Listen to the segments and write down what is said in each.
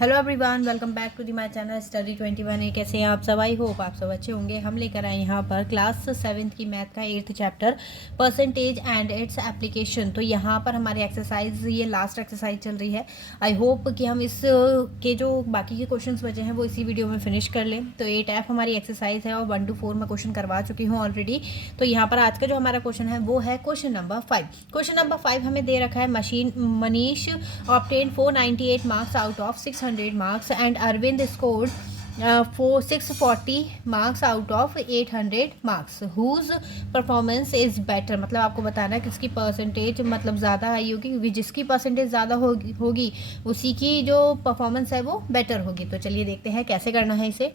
Hello everyone, welcome back to the my channel study 21। कैसे हैं आप सब? आई होप आप सब अच्छे होंगे। हम लेकर आए यहाँ पर क्लास 7th की मैथ का 8th chapter percentage and its application. तो यहाँ पर हमारी एक्सरसाइज, ये लास्ट एक्सरसाइज चल रही है। आई होप कि हम इस के जो बाकी के क्वेश्चंस बचे हैं वो इसी वीडियो में फिनिश कर लें। तो 8F हमारी एक्सरसाइज है और 1 to 4 मैं क्वेश्चन करवा चुकी हूँ ऑलरेडी। तो यहाँ पर आज का जो हमारा क्वेश्चन है वो है क्वेश्चन नंबर 5। क्वेश्चन नंबर 5 हमें दे रखा है Manish obtain 498 marks out of 600 marks and Arvind scored 640 marks out of 800 marks. Whose performance is better? मतलब आपको बताना है किसकी परसेंटेज मतलब ज़्यादा आई होगी, क्योंकि जिसकी परसेंटेज ज़्यादा होगी उसी की जो परफॉर्मेंस है वो बेटर होगी। तो चलिए देखते हैं कैसे करना है इसे।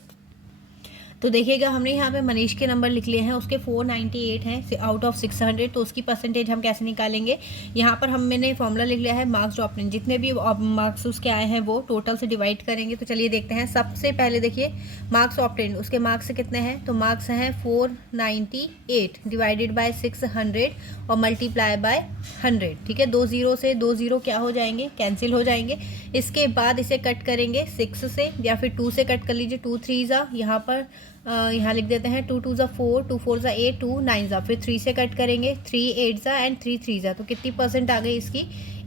तो देखिएगा, हमने यहाँ पे मनीष के नंबर लिख लिए हैं, उसके 498 हैं आउट ऑफ 600। तो उसकी परसेंटेज हम कैसे निकालेंगे? यहाँ पर मैंने फॉर्मूला लिख लिया है मार्क्स ड्रॉप ने, जितने भी मार्क्स उसके आए हैं वो टोटल से डिवाइड करेंगे। तो चलिए देखते हैं। सबसे पहले देखिए मार्क्स ऑप्टेन, उसके मार्क्स कितने हैं? तो मार्क्स हैं 498 डिवाइडेड बाय 600 और मल्टीप्लाई बाय 100। ठीक है, 2 0 से 2 0 क्या हो जाएंगे? कैंसिल हो जाएंगे। इसके बाद इसे कट करेंगे 6 से या फिर 2 से कट कर लीजिए। 2 3 ज़ा, यहाँ पर यहाँ लिख देते हैं 2 2 ज़ा 4, 2 4 ज़ा 8, 2 9 ज़ा, फिर 3 से कट करेंगे 3 8 ज़ा एंड 3 3 ज़ा। तो कितनी परसेंट आ गई इसकी?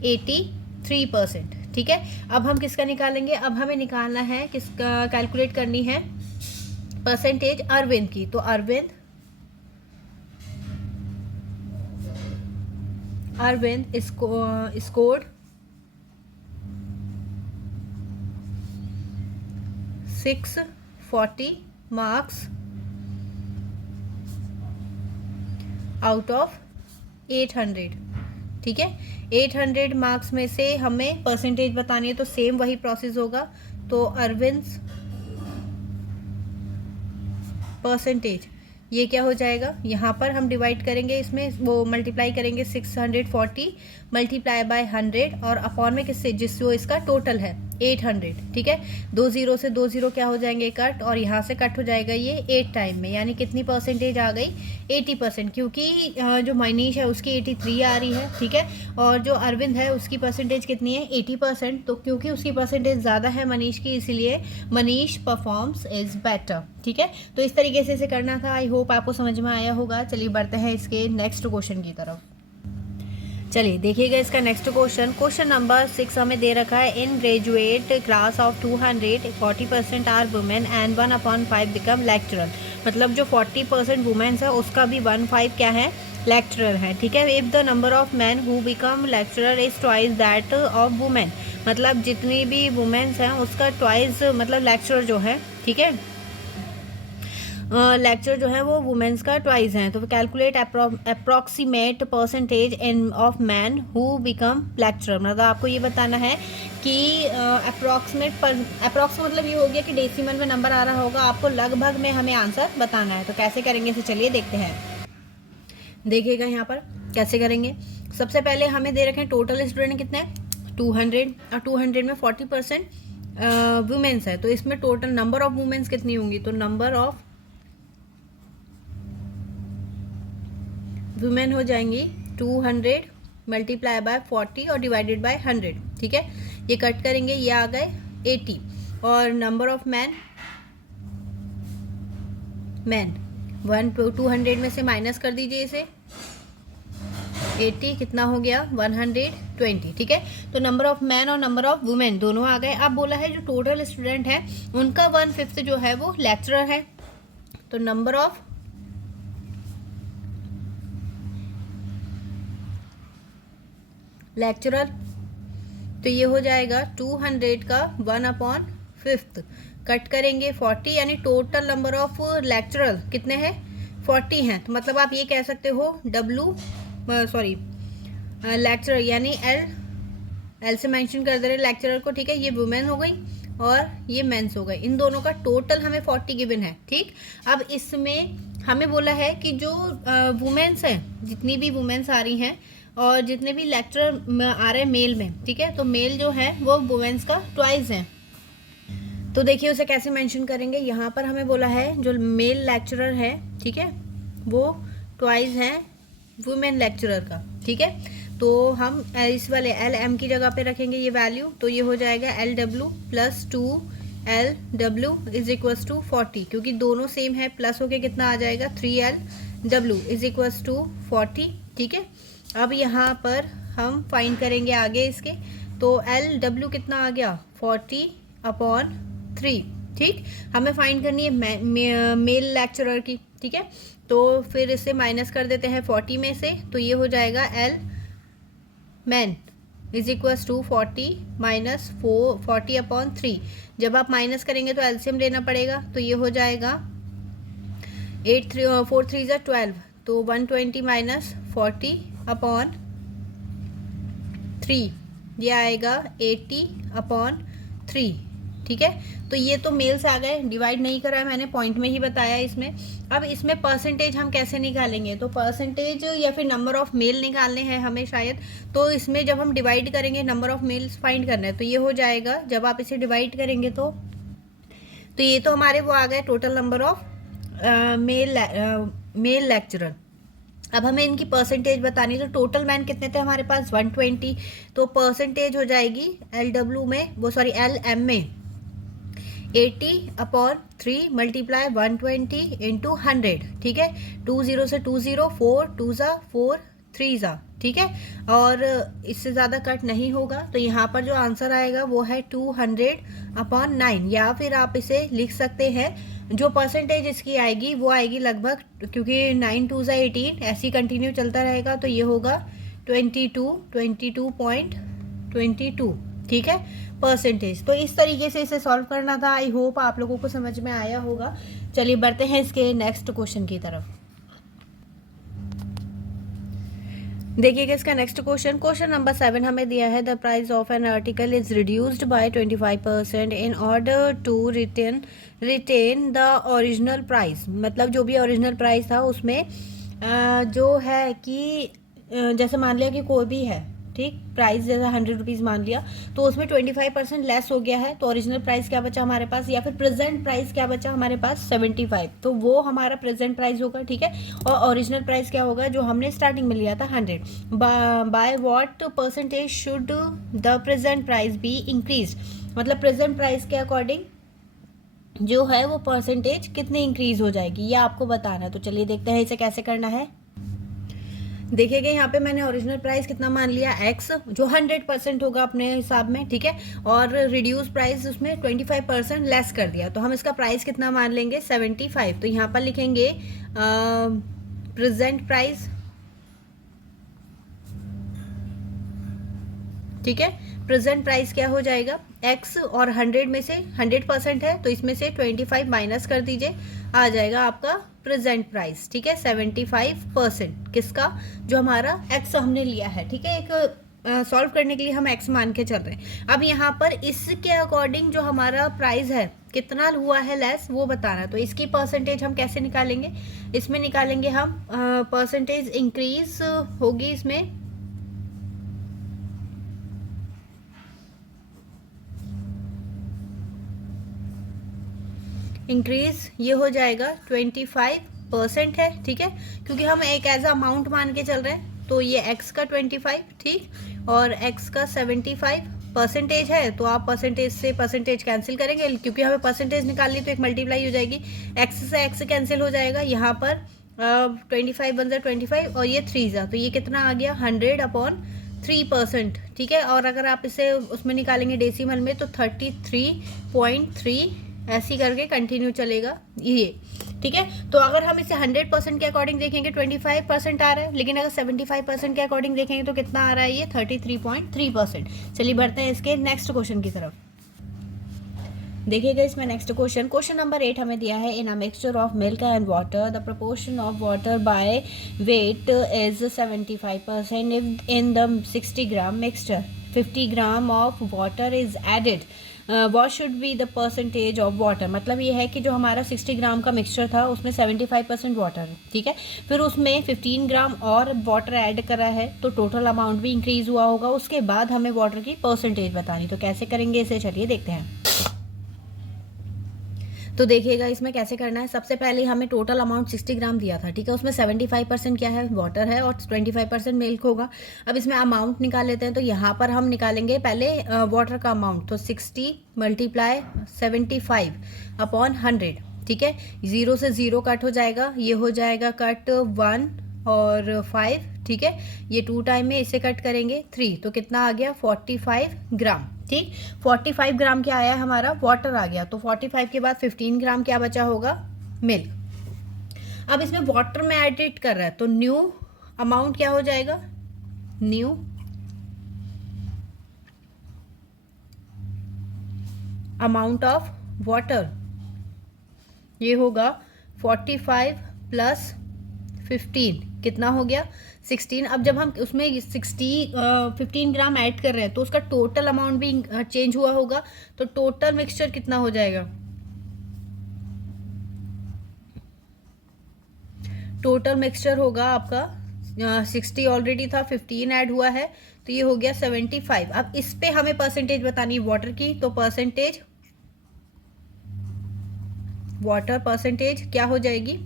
83%। ठीक है, अब हम किसका निकालेंगे? अब हमें निकालना है किसका, कैलकुलेट करनी है परसेंटेज अरविंद की। तो Arvind scored 640 marks out of 800। ठीक है, 800 मार्क्स में से हमें परसेंटेज बतानी है, तो सेम वही प्रोसेस होगा। तो अरविंद परसेंटेज ये क्या हो जाएगा? यहाँ पर हम डिवाइड करेंगे, इसमें वो मल्टीप्लाई करेंगे 640 मल्टीप्लाई बाय 100 और अपॉन में किससे? जो इसका टोटल है 800। ठीक है, 2 0 से 2 0 क्या हो जाएंगे? कट, और यहाँ से कट हो जाएगा ये 8 टाइम में, यानी कितनी परसेंटेज आ गई? 80%। क्योंकि जो मनीष है उसकी 83 आ रही है। ठीक है, और जो अरविंद है उसकी परसेंटेज कितनी है? 80%। तो क्योंकि उसकी परसेंटेज ज़्यादा है मनीष की, इसीलिए मनीष परफॉर्म्स इज बेटर। ठीक है, तो इस तरीके से इसे करना था। आई होप आपको समझ में आया होगा। चलिए बढ़ते हैं इसके नेक्स्ट क्वेश्चन की तरफ। चलिए देखिएगा इसका नेक्स्ट क्वेश्चन। क्वेश्चन नंबर 6 हमें दे रखा है in graduate class of 200 40% are women and 1/5 become lecturer. मतलब जो 40% वुमेन्स है उसका भी 1/5 क्या है? लेक्चरर है। ठीक है, if the number of man who become lecturer is twice that of women. मतलब जितनी भी वुमेन्स हैं उसका ट्वाइस मतलब लेक्चरर जो है, ठीक है, लेक्चर जो है वो वुमेन्स का ट्वाइस हैं। तो calculate approximate percentage in of man who become lecturer. मतलब आपको ये बताना है कि अप्रॉक्स मतलब ये हो गया कि डेसिमल में नंबर आ रहा होगा, आपको लगभग में हमें आंसर बताना है। तो कैसे करेंगे इसे? चलिए देखते हैं। देखिएगा यहाँ पर कैसे करेंगे। सबसे पहले हमें दे रखे हैं टोटल स्टूडेंट कितने हैं? 200, और 200 में 40% वुमेन्स है। तो इसमें टोटल नंबर ऑफ वुमेन्स कितनी होंगी? तो नंबर ऑफ वुमेन हो जाएंगी 200 मल्टीप्लाई बाय 40 और डिवाइडेड बाय 100। ठीक है, ये कट करेंगे, ये आ गए 80। और नंबर ऑफ मैन 200 में से माइनस कर दीजिए इसे, 80 कितना हो गया? 120। ठीक है, तो नंबर ऑफ मैन और नंबर ऑफ वुमेन दोनों आ गए। अब बोला है जो टोटल स्टूडेंट है उनका 1/5 जो है वो लेक्चरर है। तो नंबर ऑफ लेक्चरर, तो ये हो जाएगा 200 का 1/5 कट करेंगे 40, यानी टोटल नंबर ऑफ लेक्चरर कितने हैं? 40 हैं। तो मतलब आप ये कह सकते हो लेक्चरर यानी एल से मेंशन कर दे रहे लेक्चरर को। ठीक है, ये वुमेन हो गई और ये मेंस हो गए। इन दोनों का टोटल हमें 40 गिवन है। ठीक, अब इसमें हमें बोला है कि जो वुमेन्स हैं, जितनी भी वुमेन्स आ रही हैं और जितने भी लेक्चरर आ रहे हैं मेल में, ठीक है, तो मेल जो है वो वुमेन्स का ट्वाइस है। तो देखिए उसे कैसे मेंशन करेंगे। यहाँ पर हमें बोला है जो मेल लेक्चरर है, ठीक है, वो ट्वाइस है वुमेन लेक्चरर का। ठीक है, तो हम इस वाले एल एम की जगह पे रखेंगे ये वैल्यू, तो ये हो जाएगा L W plus 2 LW is equals to 40, क्योंकि दोनों सेम है, प्लस होके कितना आ जाएगा 3LW इज इक्वल्स टू 40। ठीक है, अब यहाँ पर हम फाइंड करेंगे आगे इसके, तो LW कितना आ गया 40/3। ठीक, हमें फाइंड करनी है मेल लेक्चरर की। ठीक है, तो फिर इसे माइनस कर देते हैं 40 में से, तो ये हो जाएगा L man is equals to 40 minus 40/3। जब आप माइनस करेंगे तो एलसीएम लेना पड़ेगा, तो ये हो जाएगा 4 3 ज़ा 12, तो 120 माइनस 40/3 ये आएगा 80/3। ठीक है, तो ये तो मेल से आ गए, डिवाइड नहीं करा है मैंने, पॉइंट में ही बताया इसमें। अब इसमें परसेंटेज हम कैसे निकालेंगे, तो परसेंटेज या फिर नंबर ऑफ मेल निकालने हैं हमें शायद, तो इसमें जब हम डिवाइड करेंगे नंबर ऑफ मेल्स फाइंड करना है, तो ये हो जाएगा, जब आप इसे डिवाइड करेंगे तो ये तो हमारे वो आ गए total number of male lecturer. अब हमें इनकी परसेंटेज बतानी, तो टोटल मैन कितने थे हमारे पास 120, तो परसेंटेज हो जाएगी एल एम में 80/3 मल्टीप्लाई 120 इंटू 100। ठीक है, 20 से 20, 4 2 ज़ा 4 3 ज़ा। ठीक है, और इससे ज़्यादा कट नहीं होगा, तो यहाँ पर जो आंसर आएगा वो है 200/9, या फिर आप इसे लिख सकते हैं, जो परसेंटेज इसकी आएगी वो आएगी लगभग, क्योंकि 9 2 ज़ा 18 ऐसी कंटिन्यू चलता रहेगा, तो ये होगा 22.22। ठीक है, परसेंटेज। तो इस तरीके से इसे सॉल्व करना था। आई होप आप लोगों को समझ में आया होगा। चलिए बढ़ते हैं इसके नेक्स्ट क्वेश्चन की तरफ। देखिएगा इसका नेक्स्ट क्वेश्चन नंबर 7 हमें दिया है, the price of an article is reduced by 25% in order to retain the original price. मतलब जो भी ओरिजिनल प्राइस था उसमें जो है कि जैसे मान लिया कि कोई भी है, ठीक, प्राइस जैसा 100 रुपीज़ मान लिया, तो उसमें 25% लेस हो गया है, तो ओरिजिनल प्राइस क्या बचा हमारे पास, या फिर प्रेजेंट प्राइस क्या बचा हमारे पास 75, तो वो हमारा प्रेजेंट प्राइस होगा। ठीक है, और ओरिजिनल प्राइस क्या होगा जो हमने स्टार्टिंग में लिया था 100। By what percentage should the present price be increase, मतलब प्रेजेंट प्राइस के अकॉर्डिंग जो है वो परसेंटेज कितनी इंक्रीज हो जाएगी, ये आपको बताना है। तो चलिए देखते हैं इसे कैसे करना है। देखिएगा यहाँ पे मैंने ओरिजिनल प्राइस कितना मान लिया x, जो 100% होगा अपने हिसाब में। ठीक है, और रिड्यूस प्राइस उसमें 25% लेस कर दिया, तो हम इसका प्राइस कितना मान लेंगे 75। तो यहाँ पर लिखेंगे प्रेजेंट प्राइस। ठीक है, प्रेजेंट प्राइस क्या हो जाएगा x, और 100 में से 100% है, तो इसमें से 25 माइनस कर दीजिए, आ जाएगा आपका प्रेजेंट प्राइस। ठीक है, 75% किसका, जो हमारा x हमने लिया है। ठीक है, एक सॉल्व करने के लिए हम x मान के चल रहे हैं। अब यहाँ पर इसके अकॉर्डिंग जो हमारा प्राइस है कितना हुआ है लेस, वो बताना। तो इसकी परसेंटेज हम कैसे निकालेंगे, इसमें निकालेंगे हम परसेंटेज इंक्रीज होगी, इसमें इंक्रीज ये हो जाएगा 25% है। ठीक है, क्योंकि हम एक एज अमाउंट मान के चल रहे हैं, तो ये x का 25, ठीक, और x का 75% है, तो आप परसेंटेज से परसेंटेज कैंसिल करेंगे, क्योंकि हमें परसेंटेज निकालनी, तो एक मल्टीप्लाई हो जाएगी, x से x कैंसिल हो जाएगा, यहाँ पर 25 बन जाए 25, और ये 3 जा, तो ये कितना आ गया 100/3%। ठीक है, और अगर आप इसे उसमें निकालेंगे डेसिमल में, तो 33.3 ऐसी करके कंटिन्यू चलेगा ये। ठीक है, तो अगर हम इसे 100% के अकॉर्डिंग देखेंगे 25% आ रहा है, लेकिन अगर 75% के अकॉर्डिंग देखेंगे तो कितना आ रहा है, ये 33.3%। चलिए बढ़ते हैं इसके नेक्स्ट क्वेश्चन की तरफ। देखिएगा इसमें नेक्स्ट क्वेश्चन नंबर 8 हमें दिया है, in a mixture of milk and water the proportion of water by weight is 75%। If in the 60 gram mixture 50 gram of water is added, what should be the percentage of water. मतलब ये है कि जो हमारा 60 ग्राम का mixture था उसमें 75% water है। ठीक है, फिर उसमें 15 ग्राम और वाटर ऐड करा है, तो टोटल अमाउंट भी इंक्रीज हुआ होगा। उसके बाद हमें वाटर की परसेंटेज बतानी, तो कैसे करेंगे इसे, चलिए देखते हैं। तो देखिएगा इसमें कैसे करना है। सबसे पहले हमें टोटल अमाउंट 60 ग्राम दिया था, ठीक है। उसमें 75% क्या है, वाटर है, और 25% मिल्क होगा। अब इसमें अमाउंट निकाल लेते हैं। तो यहाँ पर हम निकालेंगे पहले वाटर का अमाउंट। तो 60 मल्टीप्लाई 75 अपॉन 100, ठीक है। 0 से 0 कट हो जाएगा, ये हो जाएगा कट 1 और 5, ठीक है। ये 2 टाइम में इसे कट करेंगे 3, तो कितना आ गया 45 ग्राम, ठीक। 45 ग्राम क्या आया हमारा, वाटर आ गया। तो 45 के बाद 15 ग्राम क्या बचा होगा, मिल्क। अब इसमें वाटर में एडिट कर रहा है, तो न्यू अमाउंट क्या हो जाएगा, न्यू अमाउंट ऑफ वाटर, ये होगा 45 प्लस 15, कितना हो गया 16। अब जब हम उसमें 15 ग्राम ऐड कर रहे हैं तो उसका टोटल अमाउंट भी चेंज हुआ होगा। तो टोटल मिक्सचर कितना हो जाएगा, टोटल मिक्सचर होगा आपका 60 ऑलरेडी था, 15 ऐड हुआ है, तो ये हो गया 75। अब इस पे हमें परसेंटेज बतानी है वाटर की। तो परसेंटेज, वाटर परसेंटेज क्या हो जाएगी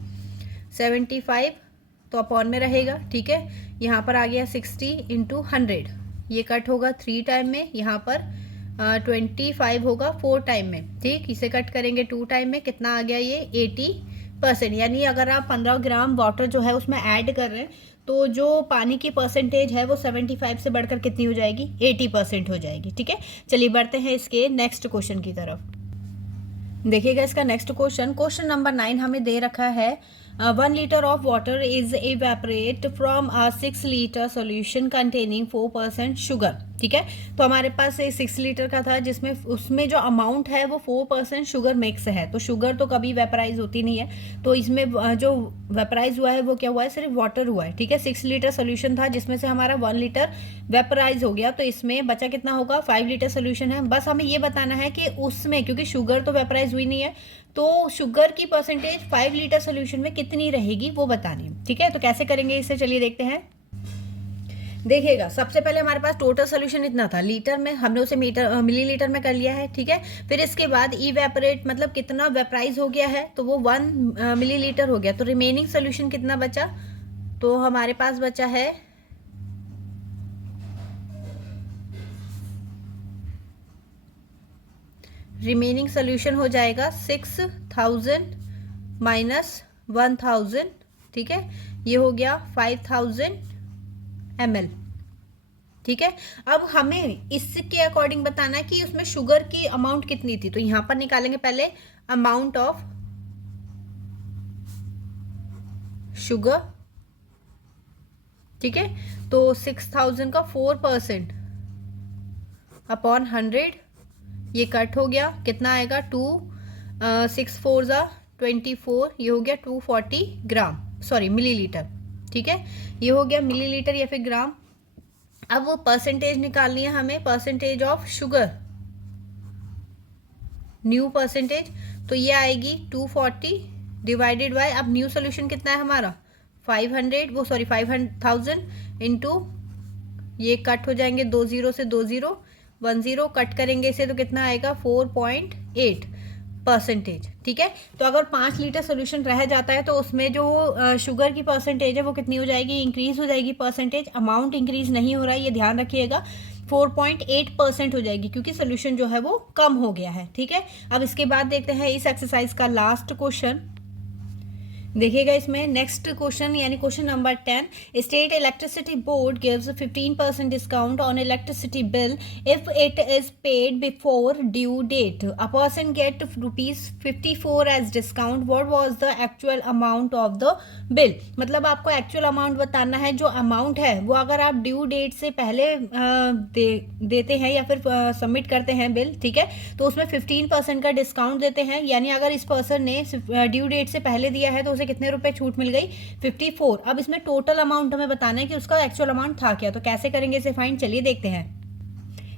75, तो अपॉन में रहेगा, ठीक है। यहाँ पर आ गया 60 इंटू 100, ये कट होगा 3 टाइम में। यहाँ पर 25 होगा 4 टाइम में, ठीक। इसे कट करेंगे 2 टाइम में, कितना आ गया ये 80%। यानी अगर आप 15 ग्राम वाटर जो है उसमें ऐड कर रहे हैं तो जो पानी की परसेंटेज है वो 75 से बढ़कर कितनी हो जाएगी, 80% हो जाएगी, ठीक है। चलिए बढ़ते हैं इसके नेक्स्ट क्वेश्चन की तरफ। देखिएगा इसका नेक्स्ट क्वेश्चन, क्वेश्चन नंबर 9 हमें दे रखा है 1 liter of water is evaporate from a 6 liter solution containing 4% sugar, ठीक है। तो हमारे पास 6 लीटर का था जिसमें उसमें जो अमाउंट है वो 4% शुगर मिक्स है। तो शुगर तो कभी वेपराइज होती नहीं है, तो इसमें जो वेपराइज हुआ है वो क्या हुआ है, सिर्फ वाटर हुआ है, ठीक है। 6 लीटर सोल्यूशन था जिसमें से हमारा 1 लीटर वेपराइज हो गया, तो इसमें बचा कितना होगा, 5 लीटर सोल्यूशन है। बस हमें ये बताना है कि उसमें, क्योंकि शुगर तो वेपराइज हुई नहीं है, तो शुगर की परसेंटेज 5 लीटर सोल्यूशन में कितनी रहेगी वो बतानी है, ठीक है। तो कैसे करेंगे इसे, चलिए देखते हैं। देखिएगा सबसे पहले हमारे पास टोटल सोल्यूशन इतना था लीटर में, हमने उसे मिलीलीटर में कर लिया है, ठीक है। फिर इसके बाद इवेपोरेट मतलब कितना वेपराइज हो गया है, तो वो 1 मिलीलीटर हो गया। तो रिमेनिंग सोल्यूशन कितना बचा, तो हमारे पास बचा है रिमेनिंग सोल्यूशन हो जाएगा 6000 माइनस 1000, ठीक है। ये हो गया 5000 ml, ठीक है। अब हमें इसके अकॉर्डिंग बताना है कि उसमें शुगर की अमाउंट कितनी थी। तो यहां पर निकालेंगे पहले अमाउंट ऑफ शुगर, ठीक है। तो 6000 का 4% अपॉन 100, ये कट हो गया, कितना आएगा 2 6 4 24, ये हो गया 240 ग्राम, सॉरी मिलीलीटर, ठीक है। ये हो गया मिलीलीटर या फिर ग्राम। अब वो परसेंटेज निकालनी है हमें, percentage of sugar, new percentage. तो ये आएगी 240 डिवाइडेड बाय, अब न्यू सोल्यूशन कितना है हमारा 5000 इंटू, ये कट हो जाएंगे 2 0 से 2 0 1 0 कट करेंगे इसे, तो कितना आएगा 4.8%, ठीक है। तो अगर 5 लीटर सोल्यूशन रह जाता है तो उसमें जो शुगर की परसेंटेज है वो कितनी हो जाएगी, इंक्रीज हो जाएगी परसेंटेज। अमाउंट इंक्रीज नहीं हो रहा है, ये ध्यान रखिएगा, 4.8% हो जाएगी क्योंकि सोल्यूशन जो है वो कम हो गया है, ठीक है। अब इसके बाद देखते हैं इस एक्सरसाइज का लास्ट क्वेश्चन। देखिएगा इसमें नेक्स्ट क्वेश्चन यानी question number 10, state electricity board gives 15% discount on electricity bill if it is paid before due date, a person get ₹54 as discount, what was the actual amount of the bill. मतलब आपको actual amount बताना है, जो amount है वो अगर आप due date से पहले देते हैं या फिर सबमिट करते हैं बिल, ठीक है, तो उसमें 15% का डिस्काउंट देते हैं। यानी अगर इस पर्सन ने ड्यू डेट से पहले दिया है तो कितने रुपए छूट मिल गई 54। अब इसमें टोटल अमाउंट हमें बताना है कि उसका एक्चुअल अमाउंट था क्या। तो कैसे करेंगे इसे फाइंड, चलिए देखते हैं।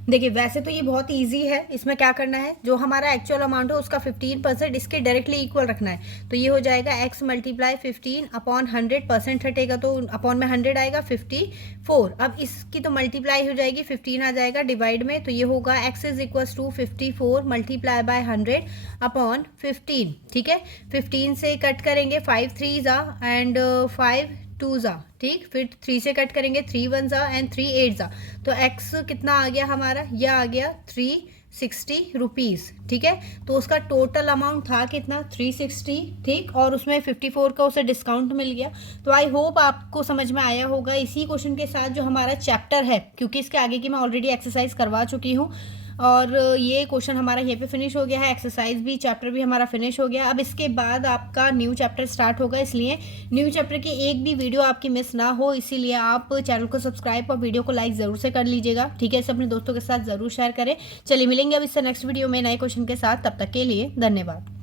देखिए वैसे तो ये बहुत इजी है, इसमें क्या करना है, जो हमारा एक्चुअल अमाउंट है उसका 15% इसके डायरेक्टली इक्वल रखना है। तो ये हो जाएगा x मल्टीप्लाई 15 अपॉन 100% हटेगा तो अपॉन में 100 आएगा 54। अब इसकी तो मल्टीप्लाई हो जाएगी, 15 आ जाएगा डिवाइड में, तो ये होगा x is equal to 54 multiply by 100 upon 15। ठीक है, 15 से कट करेंगे 5 3 ज़ा एंड 5 2 ज़ा, ठीक, फिर 3 से कट करेंगे 3 1 ज़ा एंड 3 8 ज़ा, तो x कितना आ गया हमारा, यह आ गया 360 रुपीज़। ठीक है, तो उसका टोटल अमाउंट था कितना 360, ठीक, और उसमें 54 का उसे डिस्काउंट मिल गया। तो आई होप आपको समझ में आया होगा। इसी क्वेश्चन के साथ जो हमारा चैप्टर है, क्योंकि इसके आगे की मैं ऑलरेडी एक्सरसाइज करवा चुकी हूँ और ये क्वेश्चन हमारा यहीं पे फिनिश हो गया है, एक्सरसाइज भी चैप्टर भी हमारा फिनिश हो गया। अब इसके बाद आपका न्यू चैप्टर स्टार्ट होगा, इसलिए न्यू चैप्टर की एक भी वीडियो आपकी मिस ना हो, इसीलिए आप चैनल को सब्सक्राइब और वीडियो को लाइक ज़रूर से कर लीजिएगा। ठीक है, इसे अपने दोस्तों के साथ ज़रूर शेयर करें। चलिए मिलेंगे अब इससे नेक्स्ट वीडियो में नए क्वेश्चन के साथ, तब तक के लिए धन्यवाद।